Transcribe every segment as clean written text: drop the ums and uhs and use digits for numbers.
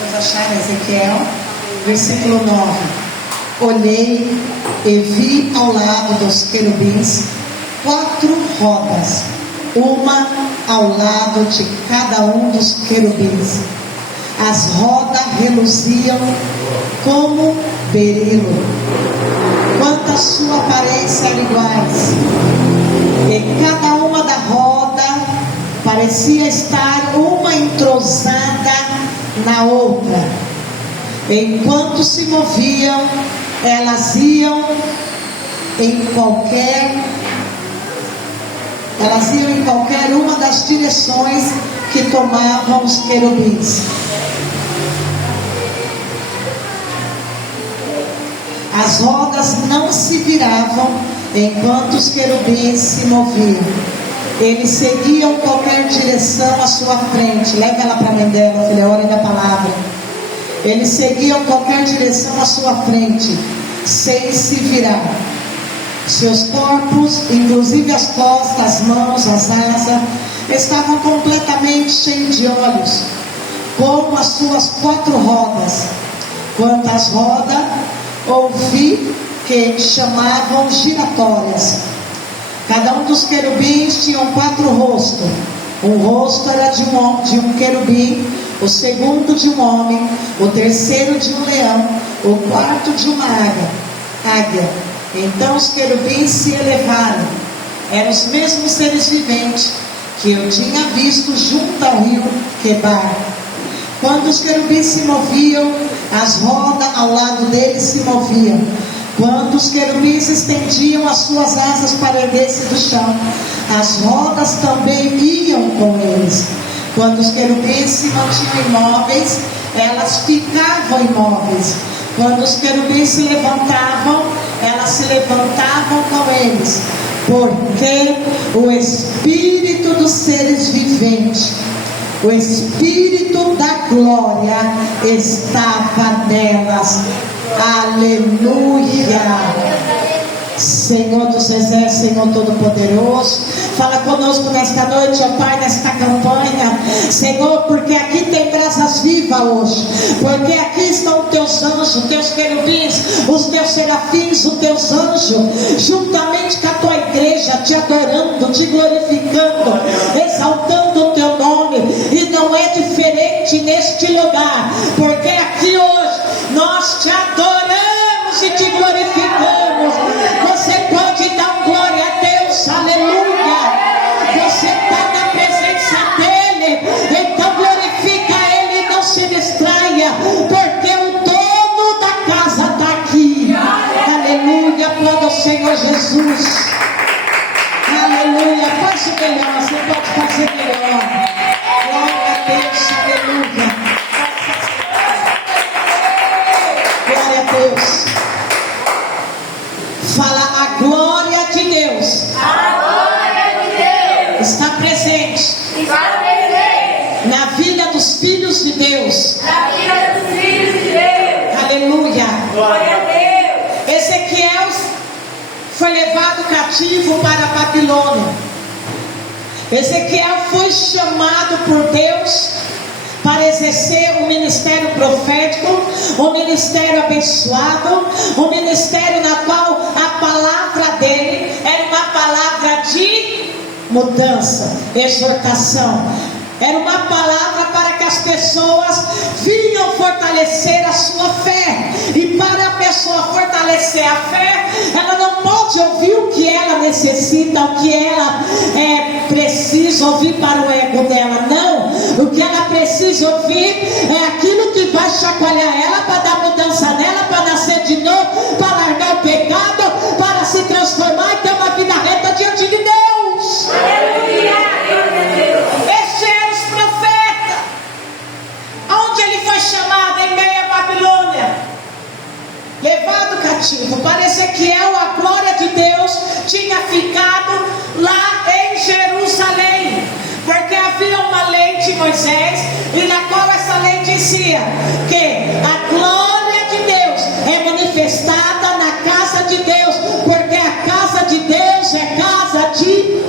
Vamos achar Ezequiel, versículo 9. Olhei e vi ao lado dos querubins 4 rodas, uma ao lado de cada um dos querubins. As rodas reluziam como berilo, quanto a sua aparência era iguais, e cada uma da roda parecia estar uma entrosada na outra. Enquanto se moviam, elas iam em qualquer uma das direções que tomavam os querubins. As rodas não se viravam enquanto os querubins se moviam. Eles seguiam qualquer direção à sua frente. Leva ela para a mãe dela, filha, olha da palavra. Eles seguiam qualquer direção à sua frente, sem se virar. Seus corpos, inclusive as costas, as mãos, as asas, estavam completamente cheios de olhos, como as suas 4 rodas. Quanto às rodas, ouvi que chamavam giratórias. Cada um dos querubins tinha 4 rostos. Um rosto era de um querubim, o segundo de um homem, o terceiro de um leão, o quarto de uma águia. Então os querubins se elevaram. Eram os mesmos seres viventes que eu tinha visto junto ao rio Quebar. Quando os querubins se moviam, as rodas ao lado deles se moviam. Quando os querubins estendiam as suas asas para erguer-se do chão, as rodas também iam com eles. Quando os querubins se mantinham imóveis, elas ficavam imóveis. Quando os querubins se levantavam, elas se levantavam com eles. Porque o Espírito dos seres viventes, o Espírito da glória estava nelas. Aleluia. Senhor dos exércitos, Senhor Todo-Poderoso, fala conosco nesta noite, ó Pai, nesta campanha, Senhor, porque aqui tem brasas vivas hoje, porque aqui estão os teus anjos, teus querubins, os teus serafins, os teus anjos, juntamente com a tua igreja, te adorando, te glorificando, exaltando o teu nome, e não é diferente neste lugar, porque aqui hoje nós te adoramos e te glorificamos. Você pode dar glória a Deus, aleluia. Você está na presença dele, então glorifica ele, não se distraia, porque o dono da casa está aqui. Aleluia, aplauda o Senhor Jesus. Aleluia, faz o melhor, você pode fazer melhor. Glória a Deus, aleluia. Glória a Deus. Fala, a glória de Deus. A glória de Deus está presente. Está presente Na vida dos filhos de Deus. na vida dos filhos de Deus. Aleluia. Glória a Deus. Ezequiel foi levado cativo para a Babilônia. Ezequiel foi chamado por Deus para exercer um ministério profético, um ministério abençoado, um ministério na qual a palavra dele era uma palavra de mudança, exortação. Era uma palavra para que as pessoas vinham fortalecer a sua fé. E para a pessoa fortalecer a fé, ela não pode ouvir o que ela necessita, o que ela precisa ouvir para o ego dela. Não, o que ela precisa ouvir é aquilo que vai chacoalhar ela, para dar mudança nela, para nascer de novo, para largar o pecado, para se transformar e ter uma vida reta diante de Deus. Aleluia. Chamado em meio à Babilônia, levado cativo. Para Ezequiel, a glória de Deus tinha ficado lá em Jerusalém, porque havia uma lei de Moisés, e na qual essa lei dizia que a glória de Deus é manifestada na casa de Deus, porque a casa de Deus é casa de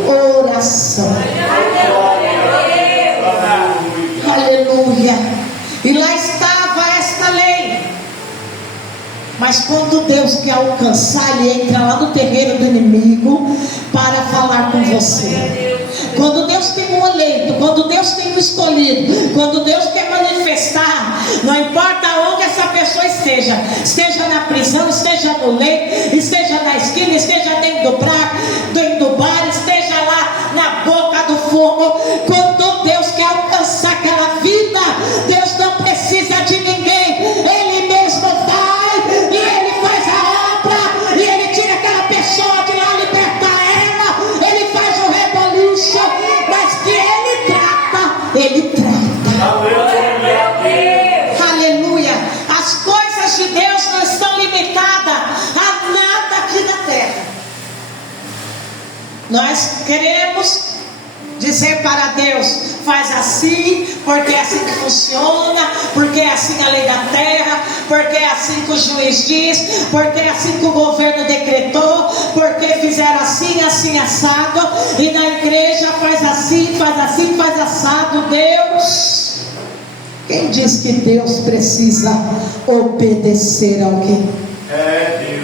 Mas quando Deus quer alcançar, Ele entra lá no terreiro do inimigo para falar com você. Quando Deus tem um eleito, quando Deus tem um escolhido, quando Deus quer manifestar, não importa onde essa pessoa esteja na prisão, esteja no leito, esteja na esquina, esteja dentro do bar, esteja lá na boca do fogo. Quando Deus quer alcançar aquela vida, Deus não precisa de ninguém, Ele mesmo vai e Ele faz a obra, e Ele tira aquela pessoa de lá, liberta ela, Ele faz o reboliço, mas que Ele trata. Aleluia. As coisas de Deus não estão limitadas a nada aqui na terra. Nós queremos dizer para Deus: faz assim, porque é assim que funciona, porque é assim a lei da terra, porque é assim que o juiz diz, porque é assim que o governo decretou, porque fizeram assim, assim, assado, e na igreja faz assim, faz assado. Deus, quem diz que Deus precisa obedecer a alguém?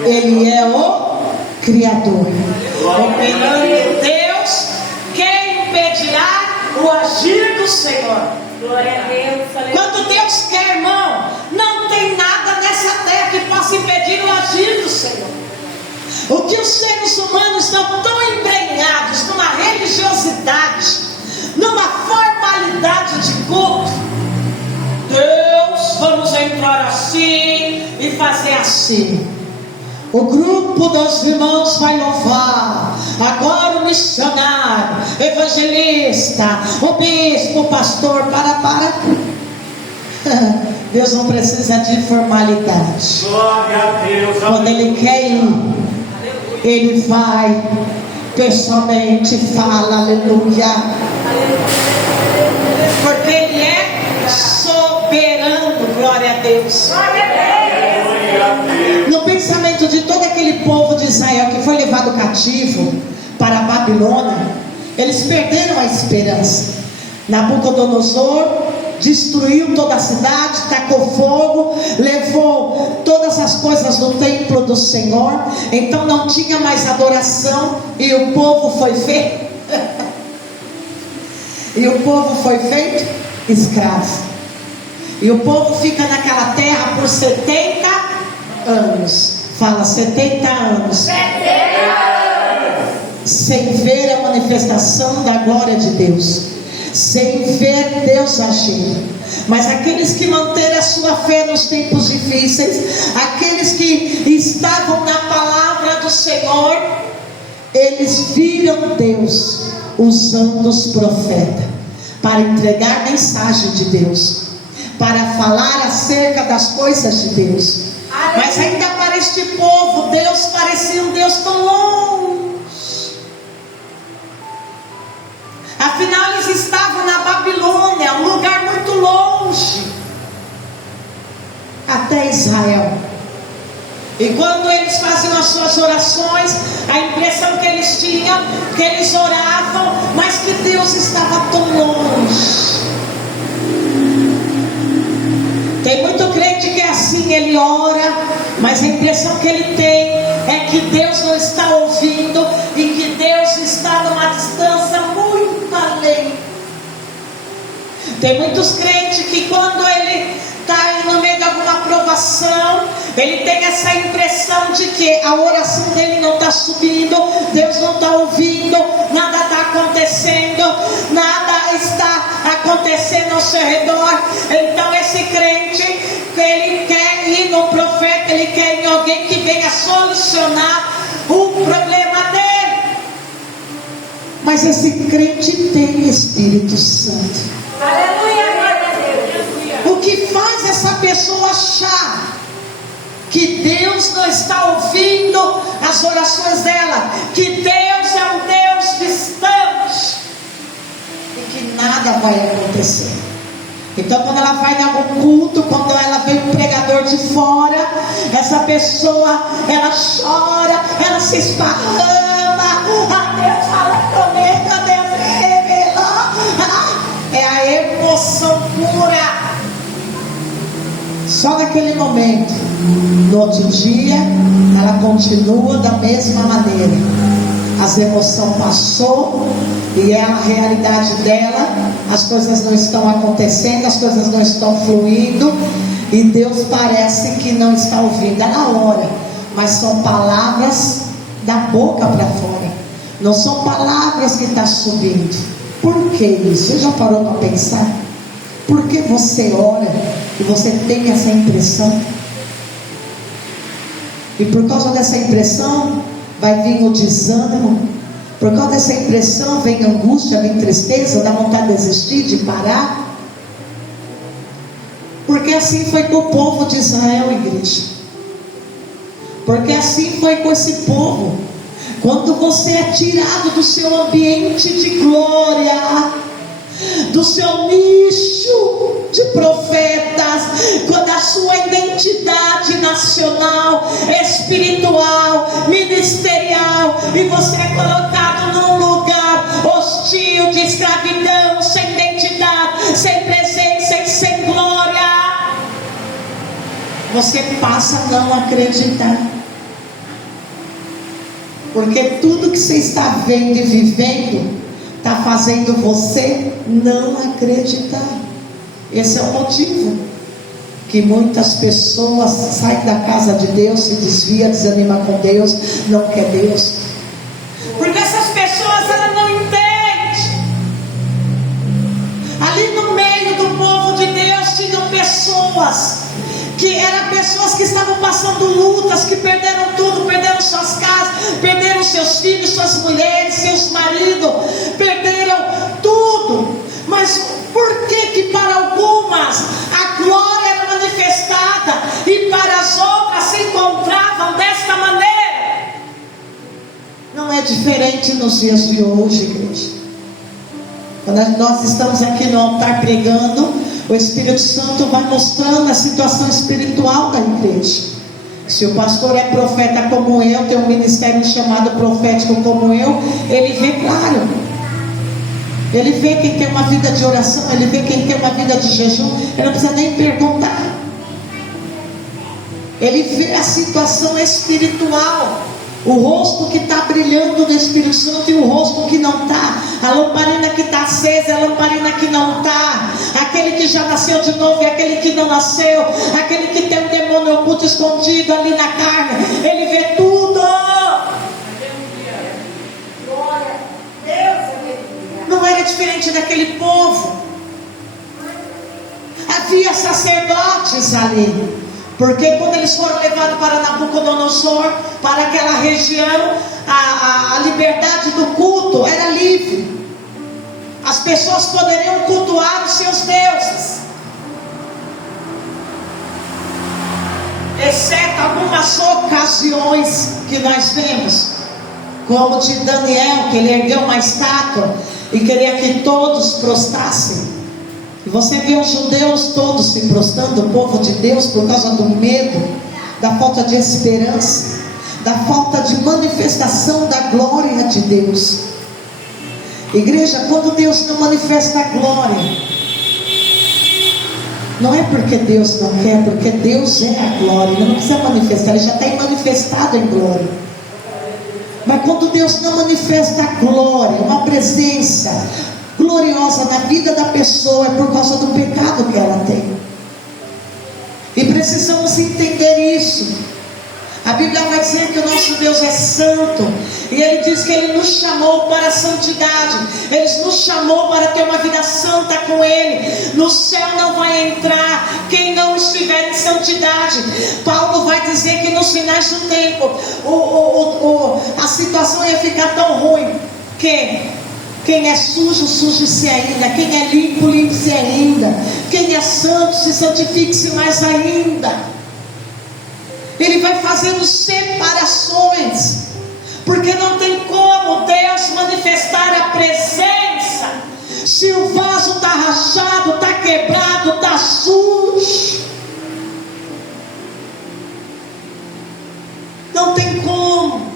Ele é o Criador. Operando Deus, quem impedirá o agir do Senhor? Glória a Deus. Quando Deus quer, irmão, não tem nada nessa terra que possa impedir o agir do Senhor. O que os seres humanos estão tão embrenhados numa religiosidade, numa formalidade de culto. Deus, vamos entrar assim e fazer assim. O grupo dos irmãos vai louvar. Agora o missionário, evangelista, o bispo, o pastor, para. Deus não precisa de formalidade. Glória a Deus. Quando Ele quer ir, Ele vai pessoalmente, fala, aleluia. Porque Ele é soberano, glória a Deus. No pensamento de todo aquele povo de Israel que foi levado cativo para a Babilônia, eles perderam a esperança. Nabucodonosor destruiu toda a cidade, tacou fogo, levou todas as coisas do templo do Senhor. Então não tinha mais adoração, e o povo foi feito escravo. E o povo fica naquela terra por 70 anos. Fala, 70 anos. 70 anos. Sem ver a manifestação da glória de Deus, sem ver Deus agir. Mas aqueles que manteram a sua fé nos tempos difíceis, aqueles que estavam na palavra do Senhor, eles viram Deus usando os profetas para entregar a mensagem de Deus, para falar acerca das coisas de Deus. Mas ainda para este povo, Deus parecia um Deus tão longe. Afinal, eles estavam na Babilônia, um lugar muito longe, até Israel. E quando eles faziam as suas orações, a impressão que eles tinham, que eles oravam, mas que Deus estava tão longe. Tem muito crente que é assim, ele ora, mas a impressão que ele tem é que Deus não está ouvindo e que Deus está numa distância muito além. Tem muitos crentes que quando ele está no meio de alguma provação, ele tem essa impressão de que a oração dele não está subindo, Deus não está ouvindo, nada está acontecendo, nada está acontecendo ao seu redor. Então esse crente, ele quer ir no profeta, ele quer ir em alguém que venha solucionar o problema dele. Mas esse crente tem Espírito Santo. Aleluia, glória a Deus. O que faz essa pessoa achar que Deus não está ouvindo as orações dela, que Deus é um Deus distante e que nada vai acontecer. Então quando ela vai em algum culto, quando ela vê um pregador de fora, essa pessoa, ela chora, ela se esparrama, Deus fala, prometa, Deus revelou, é a emoção pura. Só Só naquele momento. No outro dia, ela continua da mesma maneira. As emoções passou e é a realidade dela. As coisas não estão acontecendo, as coisas não estão fluindo, e Deus parece que não está ouvindo. É na hora, mas são palavras da boca para fora, não são palavras que estão subindo. Por que isso? Você já parou para pensar? Por que você ora e você tem essa impressão? E por causa dessa impressão vai vir o desânimo. Por causa dessa impressão vem angústia, vem tristeza, dá vontade de desistir, de parar. Porque assim foi com o povo de Israel, igreja. Porque assim foi com esse povo. Quando você é tirado do seu ambiente de glória, do seu nicho de profetas, quando a sua identidade nacional, espiritual, ministerial, e você é colocado num lugar hostil de escravidão, sem identidade, sem presença e sem glória, você passa a não acreditar. Porque tudo que você está vendo e vivendo está fazendo você não acreditar. Esse é o motivo que muitas pessoas saem da casa de Deus, se desvia, desanima com Deus, não quer Deus. Porque essas pessoas, elas não entendem. Ali no meio do povo de Deus tinham pessoas que eram pessoas que estavam passando lutas, que perderam tudo, perderam suas casas, perderam seus filhos, suas mulheres, seus maridos, perderam tudo. Mas por que para algumas a glória era manifestada e para as outras se encontravam desta maneira? Não é diferente nos dias de hoje, igreja. Quando nós estamos aqui no altar pregando, o Espírito Santo vai mostrando a situação espiritual da igreja. Se o pastor é profeta como eu, tem um ministério chamado profético como eu, ele vê claro. Ele vê quem tem uma vida de oração, ele vê quem tem uma vida de jejum, ele não precisa nem perguntar. Ele vê a situação espiritual, o rosto que está brilhando do Espírito Santo e o rosto que não está, a lamparina que está acesa e a lamparina que não está, aquele que já nasceu de novo e aquele que não nasceu, aquele que tem um demônio oculto escondido ali na carne, ele vê tudo. Não era diferente daquele povo. Havia sacerdotes ali. Porque quando eles foram levados para Nabucodonosor, para aquela região, a liberdade do culto era livre. As pessoas poderiam cultuar os seus deuses, exceto algumas ocasiões que nós vemos, como de Daniel, que ele ergueu uma estátua e queria que todos prostrassem. E você vê os judeus todos se prostrando, o povo de Deus, por causa do medo, da falta de esperança, da falta de manifestação da glória de Deus. Igreja, quando Deus não manifesta a glória, não é porque Deus não quer, porque Deus é a glória. Ele não precisa manifestar, ele já está manifestado em glória. Mas quando Deus não manifesta a glória, uma presença gloriosa na vida da pessoa, é por causa do pecado que ela tem. E precisamos entender isso. A Bíblia vai dizer que o nosso Deus é santo, e Ele diz que Ele nos chamou para a santidade. Ele nos chamou para ter uma vida santa com Ele. No céu não vai entrar quem não estiver em santidade. Paulo vai dizer que nos finais do tempo a situação ia ficar tão ruim que quem é sujo, suje-se ainda. Quem é limpo, limpe-se ainda. Quem é santo, se santifique-se mais ainda. Ele vai fazendo separações, porque não tem como Deus manifestar a presença se o vaso está rachado, está quebrado, está sujo. Não tem como.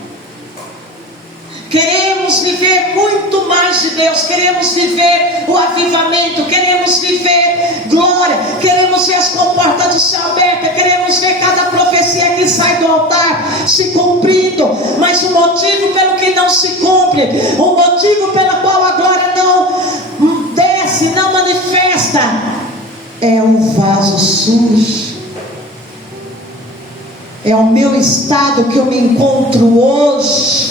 Queremos viver muito mais de Deus, queremos viver o avivamento, queremos viver glória, queremos ver as comportas do céu abertas, queremos ver cada profecia que sai do altar se cumprindo, mas o motivo pelo que não se cumpre, o motivo pelo qual a glória não desce, não manifesta, é o vaso sujo. É o meu estado que eu me encontro hoje.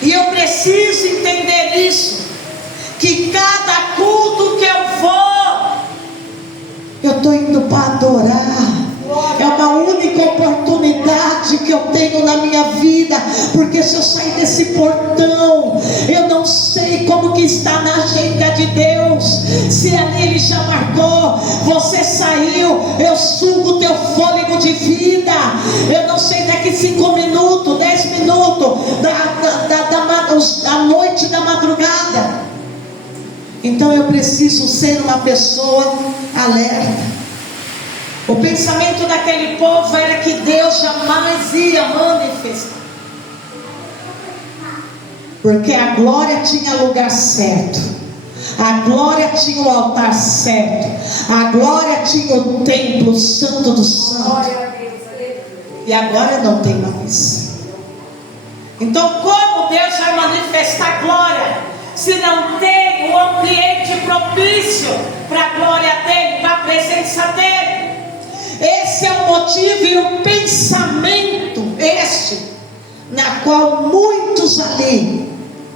E eu preciso entender isso. Que cada culto que eu vou, eu estou indo para adorar. É uma única oportunidade que eu tenho na minha vida. Porque se eu sair desse portão, eu não sei como que está na agenda de Deus. Se ali Ele já marcou, você saiu, eu sugo o teu fôlego de vida. Eu não sei daqui 5 minutos, 10 minutos da noite, da madrugada. Então eu preciso ser uma pessoa alerta. O pensamento daquele povo era que Deus jamais ia manifestar, porque a glória tinha lugar certo, a glória tinha o altar certo, a glória tinha o templo santo do santo, e agora não tem mais. Então como Deus vai manifestar glória se não tem um ambiente propício para a glória dele, para a presença dele? Esse é o motivo e o pensamento na qual muitos ali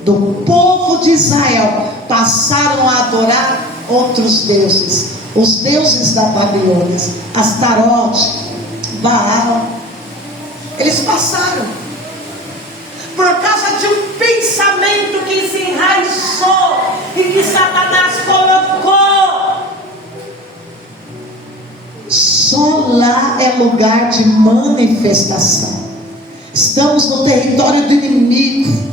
do povo de Israel passaram a adorar outros deuses, os deuses da Babilônia, Astarote, Baal. Eles passaram por causa de um pensamento que se enraizou e que Satanás colocou. Só lá é lugar de manifestação. Estamos no território do inimigo.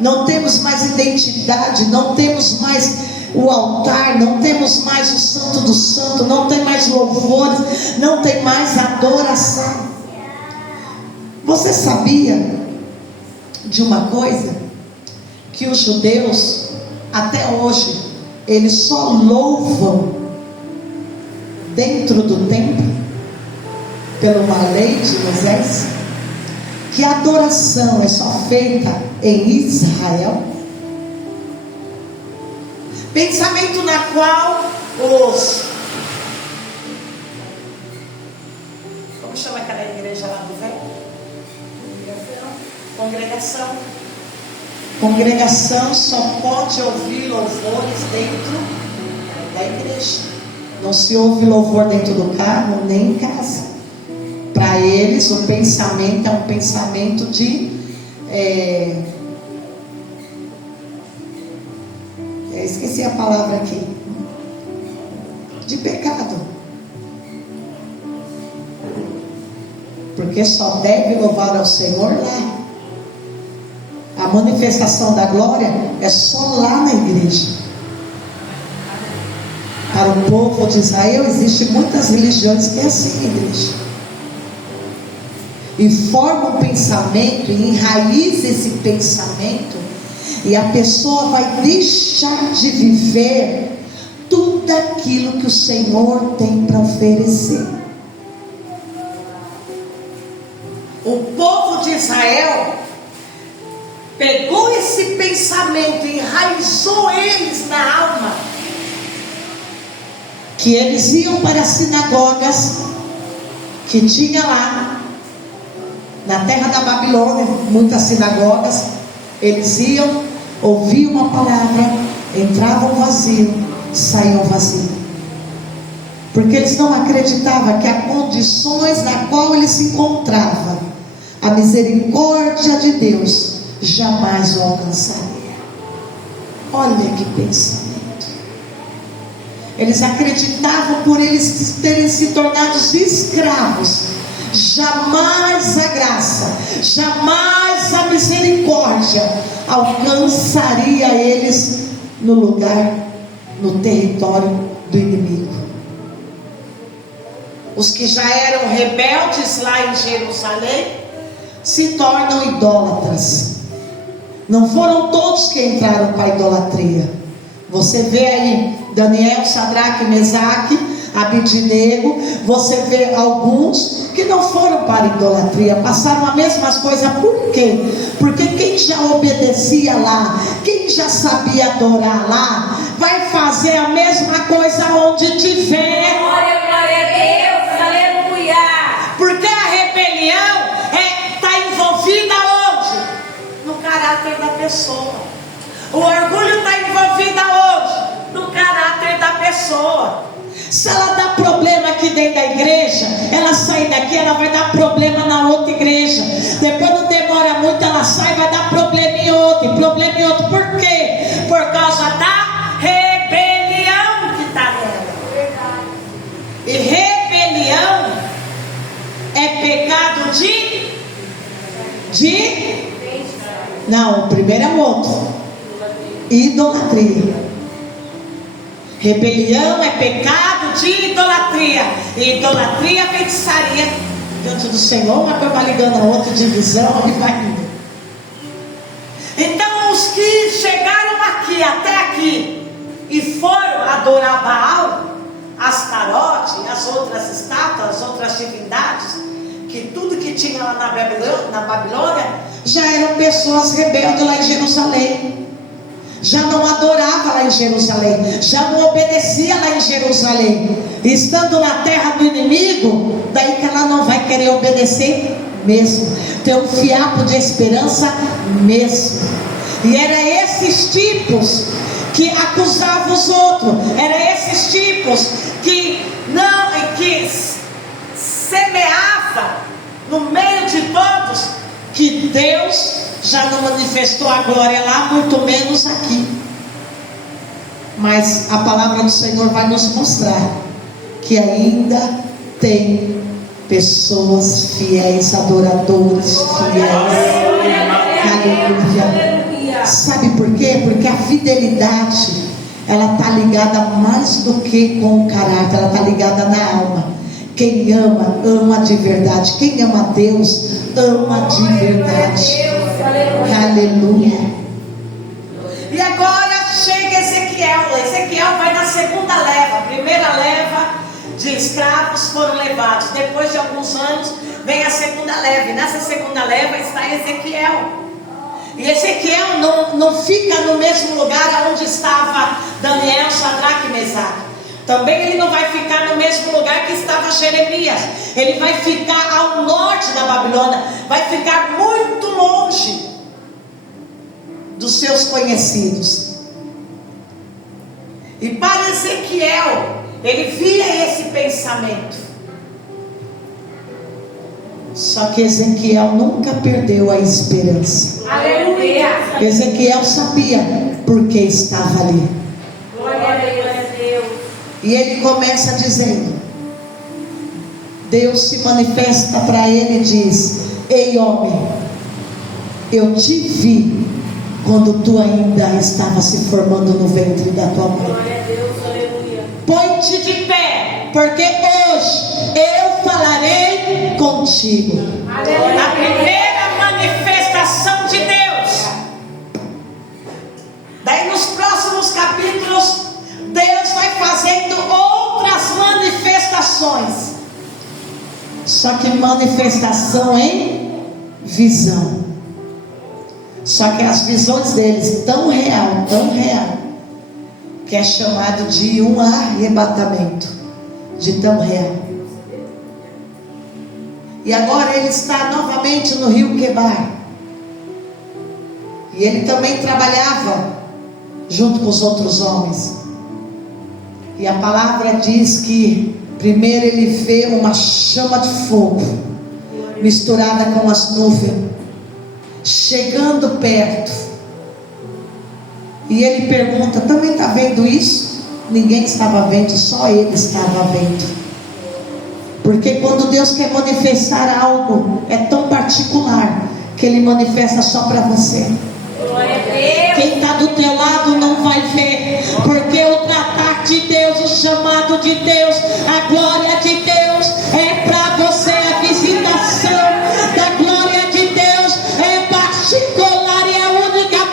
Não temos mais identidade, não temos mais o altar, não temos mais o santo do santo, não tem mais louvores, não tem mais adoração. Você sabia de uma coisa? Que os judeus, até hoje, eles só louvam dentro do templo, pela uma lei de Moisés, que a adoração é só feita em Israel. Pensamento na qual como chama aquela igreja lá do velho? Congregação só pode ouvir louvores dentro da igreja. Não se ouve louvor dentro do carro, nem em casa. Para eles o pensamento é um pensamento de esqueci a palavra aqui, de pecado, porque só deve louvar ao Senhor lá. A manifestação da glória é só lá na igreja. Para o povo de Israel, existem muitas religiões que é assim, igreja. E forma um pensamento, e enraiza esse pensamento, e a pessoa vai deixar de viver tudo aquilo que o Senhor tem para oferecer. O povo de Israel pegou esse pensamento e enraizou eles na alma, que eles iam para as sinagogas que tinha lá na terra da Babilônia, muitas sinagogas. Eles iam, ouviam uma palavra, entravam vazio, saíam vazio, porque eles não acreditavam que as condições na qual eles se encontravam, a misericórdia de Deus jamais o alcançaria. Olha que pensamento. Eles acreditavam, por eles terem se tornado escravos, jamais a graça, jamais a misericórdia alcançaria eles no lugar, no território do inimigo. Os que já eram rebeldes lá em Jerusalém se tornam idólatras. Não foram todos que entraram para a idolatria. Você vê aí Daniel, Sadraque, Mesaque, Abednego. Você vê alguns que não foram para a idolatria, passaram as mesmas coisas. Por quê? Porque quem já obedecia lá, quem já sabia adorar lá, vai fazer a mesma coisa onde tiver. Glória a Deus, aleluia. Porque a rebelião está envolvida onde? No caráter da pessoa. O orgulho está envolvido onde? No caráter da pessoa. Se ela dá problema aqui dentro da igreja, ela sai daqui, ela vai dar problema na outra igreja. Depois não demora muito, ela sai e vai dar problema em outro, problema em outro. Por quê? Por causa da rebelião que está nela. E rebelião é pecado Não, o primeiro é o outro. Idolatria. Rebelião é pecado de idolatria. E idolatria é feitiçaria diante do Senhor. Uma coisa vai ligando a outra, divisão e vai indo. Então os que chegaram aqui, até aqui, e foram adorar Baal, Astarote, as outras estátuas, as outras divindades, que tudo que tinha lá na Babilônia, já eram pessoas rebeldes lá em Jerusalém. Já não adorava lá em Jerusalém, já não obedecia lá em Jerusalém. Estando na terra do inimigo, daí que ela não vai querer obedecer mesmo, ter um fiapo de esperança mesmo. E era esses tipos que acusavam os outros, era esses tipos que semeava no meio de todos que Deus já não manifestou a glória lá, muito menos aqui. Mas a palavra do Senhor vai nos mostrar que ainda tem pessoas fiéis, adoradores fiéis. Aleluia. Sabe por quê? Porque a fidelidade, ela está ligada mais do que com o caráter, ela está ligada na alma. Quem ama, ama de verdade. Quem ama a Deus, ama de verdade. Aleluia. E agora chega Ezequiel. Ezequiel vai na segunda leva. A primeira leva de escravos foram levados. Depois de alguns anos vem a segunda leva. E nessa segunda leva está Ezequiel. E Ezequiel não fica no mesmo lugar onde estava Daniel, Sadraque e Mesaque. Também ele não vai ficar no mesmo lugar que estava Jeremias. Ele vai ficar ao norte da Babilônia. Vai ficar muito longe dos seus conhecidos. E para Ezequiel, ele via esse pensamento. Só que Ezequiel nunca perdeu a esperança. Aleluia. Ezequiel sabia por que estava ali. Glória a Deus. E ele começa dizendo: Deus se manifesta para ele e diz: ei homem, eu te vi quando tu ainda estava se formando no ventre da tua mãe. Glória a Deus, aleluia. Põe-te de pé, porque hoje eu falarei contigo. Aleluia. A primeira manifestação de Deus. Daí nos próximos capítulos, Deus vai fazendo outras manifestações. Só que manifestação em visão. Só que as visões deles tão real, que é chamado de um arrebatamento, de tão real. E agora ele está novamente no rio Quebar. E ele também trabalhava junto com os outros homens. E a palavra diz que primeiro ele vê uma chama de fogo misturada com as nuvens, chegando perto. E ele pergunta: também está vendo isso? Ninguém estava vendo, só ele estava vendo. Porque quando Deus quer manifestar algo, é tão particular que ele manifesta só para você. Glória a Deus. Quem está do teu lado não vai ver, porque o tratar de Deus, o chamado de Deus, a glória de Deus é para você. A visitação da glória de Deus é particular e é única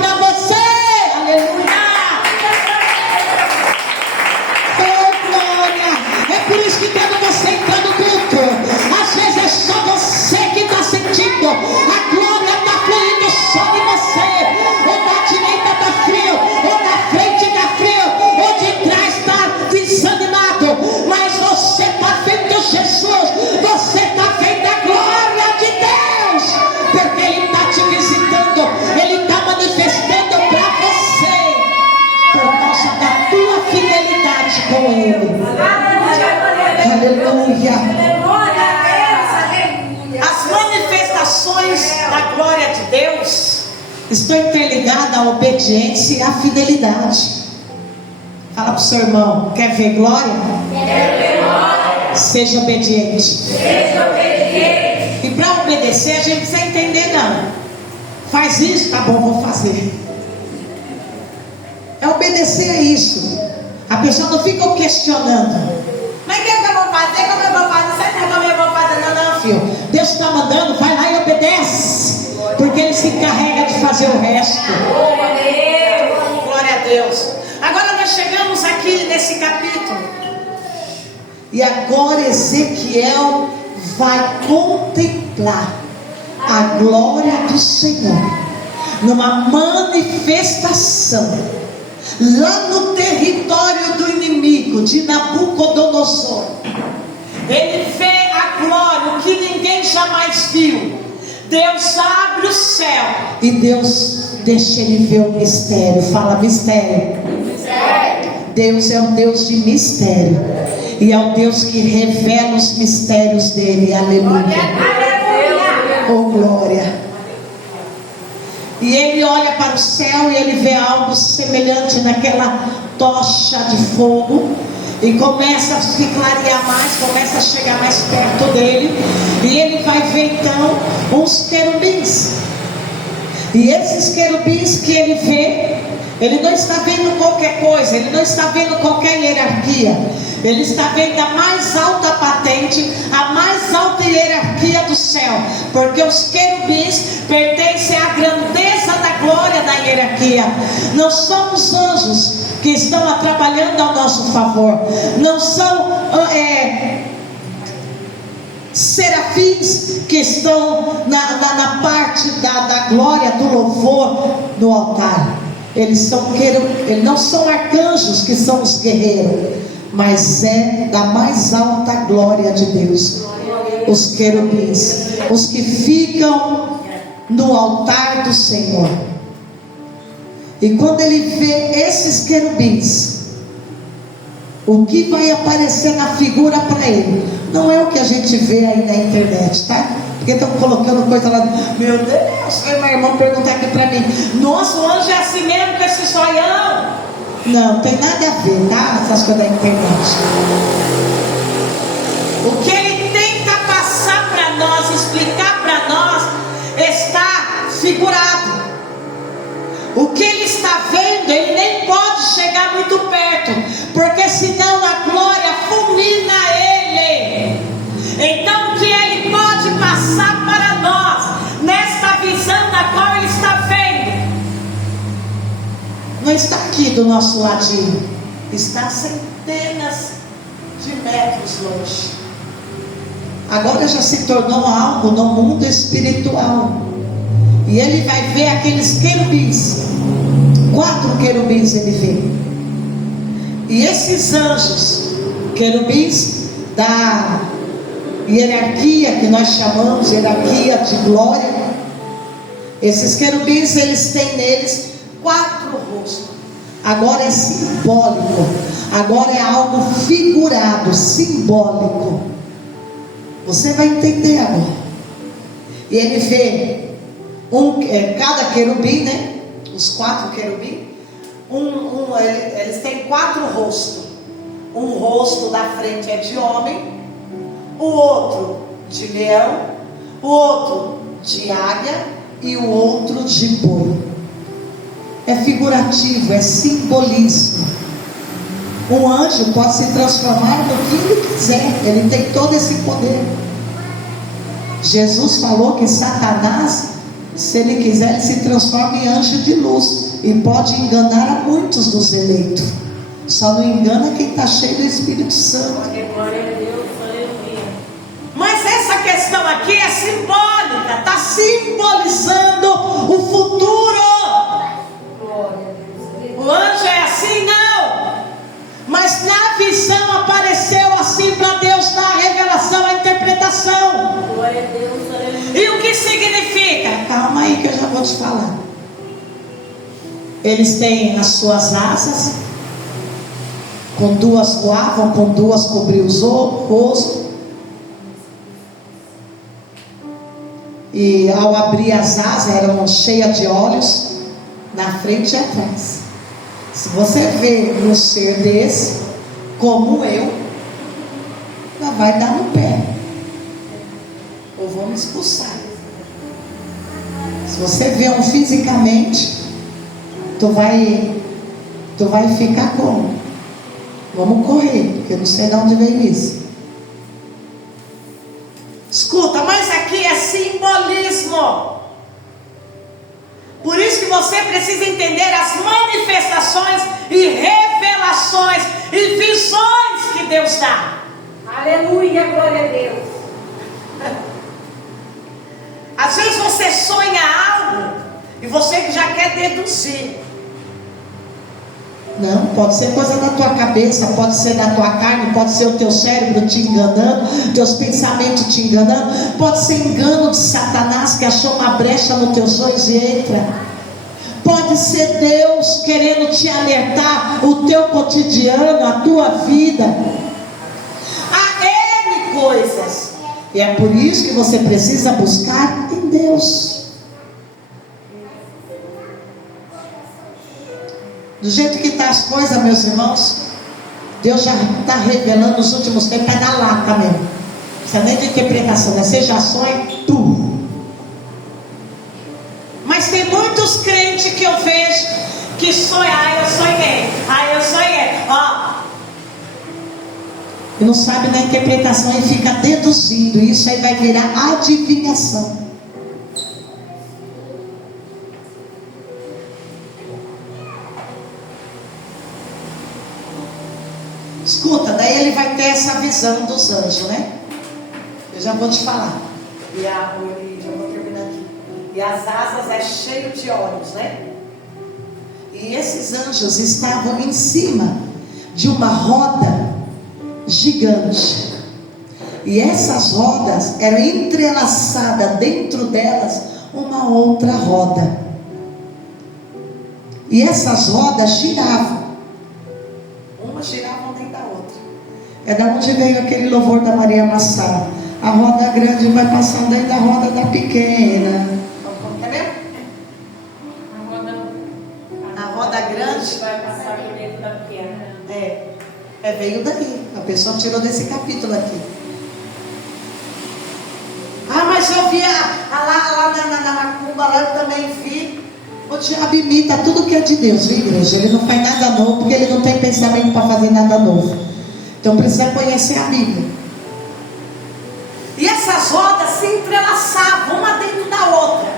estão interligadas à obediência e à fidelidade. Fala para o seu irmão: quer ver glória? Quero ver glória. Seja obediente. Seja obediente. E para obedecer, a gente precisa entender, não. Faz isso, tá bom, vou fazer. É obedecer a isso. A pessoa não fica questionando. Mas o que eu vou fazer? Como eu vou fazer? Você não é como eu vou fazer? Não, filho. Deus está mandando, vai lá e obedece. Porque Ele se encarrega de fazer o resto. Glória a Deus. Glória a Deus. Agora nós chegamos aqui nesse capítulo. E agora Ezequiel vai contemplar a glória do Senhor numa manifestação lá no território do inimigo de Nabucodonosor. Ele vê a glória, o que ninguém jamais viu. Deus abre o céu e Deus deixa ele ver o mistério. Fala mistério. Deus é um Deus de mistério, e é um Deus que revela os mistérios dele. Aleluia. Oh glória. E ele olha para o céu e ele vê algo semelhante naquela tocha de fogo, e começa a se clarear mais, começa a chegar mais perto dele, e ele vai ver então uns querubins. E esses querubins que ele vê, ele não está vendo qualquer coisa, ele não está vendo qualquer hierarquia, ele está vendo a mais alta patente, a mais alta hierarquia do céu, porque os querubins pertencem à grandeza da glória da hierarquia. Não são os anjos que estão trabalhando ao nosso favor, não são serafins que estão na parte da glória, do louvor no altar. Eles não são arcanjos que são os guerreiros, mas é da mais alta glória de Deus. Os querubins, os que ficam no altar do Senhor. E quando ele vê esses querubins, o que vai aparecer na figura para ele não é o que a gente vê aí na internet, tá? Porque estão colocando coisa lá. Meu Deus, foi meu irmão perguntar aqui para mim: nossa, o anjo é assim mesmo com esse zoião? Não, tem nada a ver, tá? Essas coisas da internet. O que ele tenta passar para nós, explicar para nós, está figurado. O que ele está vendo, ele nem pode chegar muito perto, porque senão a glória fulmina ele. Então o que ele pode passar para nós, nesta visão da qual ele está vendo, não está aqui do nosso ladinho, está a centenas de metros longe. Agora já se tornou algo no mundo espiritual. E ele vai ver aqueles querubins, 4 querubins ele vê. E esses anjos, querubins da hierarquia que nós chamamos hierarquia de glória, esses querubins, eles têm neles 4 rostos. Agora é simbólico, agora é algo figurado, simbólico. Você vai entender agora. E ele vê cada querubim, né? Os 4 querubins, eles têm 4 rostos. Um rosto da frente é de homem, o outro de leão, o outro de águia e o outro de boi. É figurativo, é simbolismo. Um anjo pode se transformar no que ele quiser, ele tem todo esse poder. Jesus falou que Satanás, se ele quiser, ele se transforma em anjo de luz e pode enganar a muitos dos eleitos. Só não engana quem está cheio do Espírito Santo. Glória a Deus, aleluia. Mas essa questão aqui é simbólica, está simbolizando o futuro. O anjo é assim? Não. Mas na visão apareceu assim para Deus dar a revelação, a interpretação. Glória a Deus, aleluia. E o que significa? Calma aí que eu já vou te falar. Eles têm as suas asas, com 2 voavam, com 2 cobriam o rosto. E ao abrir as asas, eram cheias de olhos, na frente e atrás. Se você vê um ser desse, como eu, ela vai dar no pé. Ou vou me expulsar. Se você vê um fisicamente, tu vai ficar como? Vamos correr, porque eu não sei de onde veio isso. Escuta, mas aqui é simbolismo. Por isso que você precisa entender as manifestações e revelações e visões que Deus dá. Aleluia, glória a Deus. Às vezes você sonha algo e você já quer deduzir. Não, pode ser coisa da tua cabeça, pode ser da tua carne, pode ser o teu cérebro te enganando, teus pensamentos te enganando, pode ser engano de Satanás que achou uma brecha no teu sonho e entra. Pode ser Deus querendo te alertar o teu cotidiano, a tua vida. Há N coisas. E é por isso que você precisa buscar em Deus. Do jeito que está as coisas, meus irmãos, Deus já está revelando nos últimos tempos, está na lata mesmo. Não precisa nem de interpretação, né? Você já sonha tudo. Mas tem muitos crentes que eu vejo que sonham, eu sonhei, ó. E não sabe na interpretação e fica deduzindo. Isso aí vai virar adivinhação. Escuta, daí ele vai ter essa visão dos anjos, né? Eu já vou te falar. Já vou terminar aqui. E as asas é cheio de olhos, né? E esses anjos estavam em cima de uma roda gigante. E essas rodas eram entrelaçadas dentro delas uma outra roda. E essas rodas giravam. Uma girava dentro da outra. É da onde veio aquele louvor da Maria Massara. A roda grande vai passando dentro da roda da pequena. Quer ver? A roda grande vai passar por dentro da pequena. Veio daqui. A pessoa tirou desse capítulo aqui. Ah, mas eu vi lá na macumba, lá eu também vi. O diabo imita tudo que é de Deus, viu, igreja? Ele não faz nada novo, porque ele não tem pensamento para fazer nada novo. Então precisa conhecer a Bíblia. E essas rodas se entrelaçavam uma dentro da outra.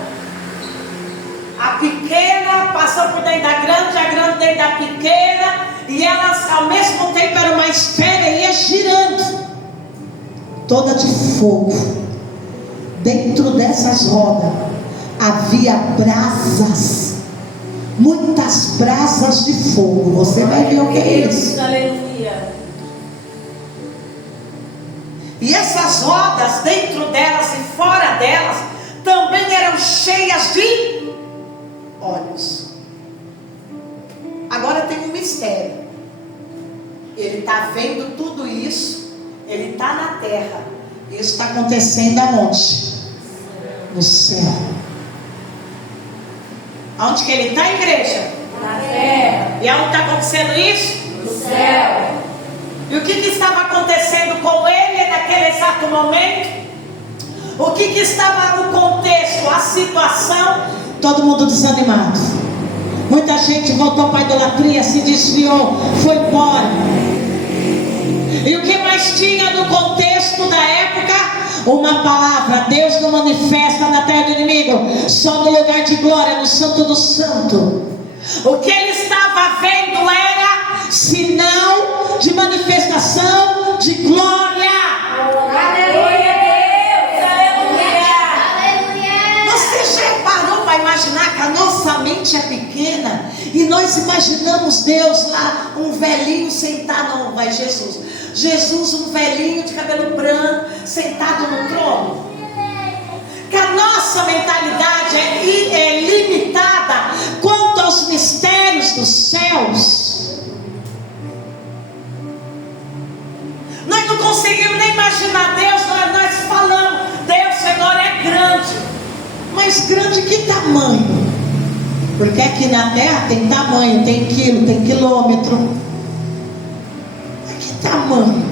A pequena passando por dentro da grande, a grande dentro da pequena, e elas ao mesmo tempo eram uma esfera e ia girando, toda de fogo. Dentro dessas rodas havia brasas, muitas brasas de fogo. Você vai ver o que é isso. Aleluia. E essas rodas, dentro delas e fora delas, também eram cheias de olhos. Agora tem um mistério. Ele está vendo tudo isso. Ele está na terra. Isso está acontecendo aonde? No céu. Aonde que ele está, igreja? Na terra. E aonde está acontecendo isso? No céu. E o que estava acontecendo com ele naquele exato momento? O que estava no contexto, a situação? Todo mundo desanimado. Muita gente voltou para a idolatria, se desviou, foi embora. E o que mais tinha no contexto da época? Uma palavra: Deus não manifesta na terra do inimigo, só no lugar de glória, no santo do santo. O que ele estava vendo era sinal de manifestação de glória. Aleluia, Deus. Aleluia. Você já parou para imaginar que a nossa mente é pequena e nós imaginamos Deus lá, um velhinho sentado, não, vai Jesus, um velhinho de cabelo branco sentado no trono? Que a nossa mentalidade é limitada quanto aos mistérios dos céus. Nós não conseguimos nem imaginar Deus. Nós falamos, Deus, Senhor, é grande. Porque aqui na terra tem tamanho, tem quilo, tem quilômetro. Mas que tamanho?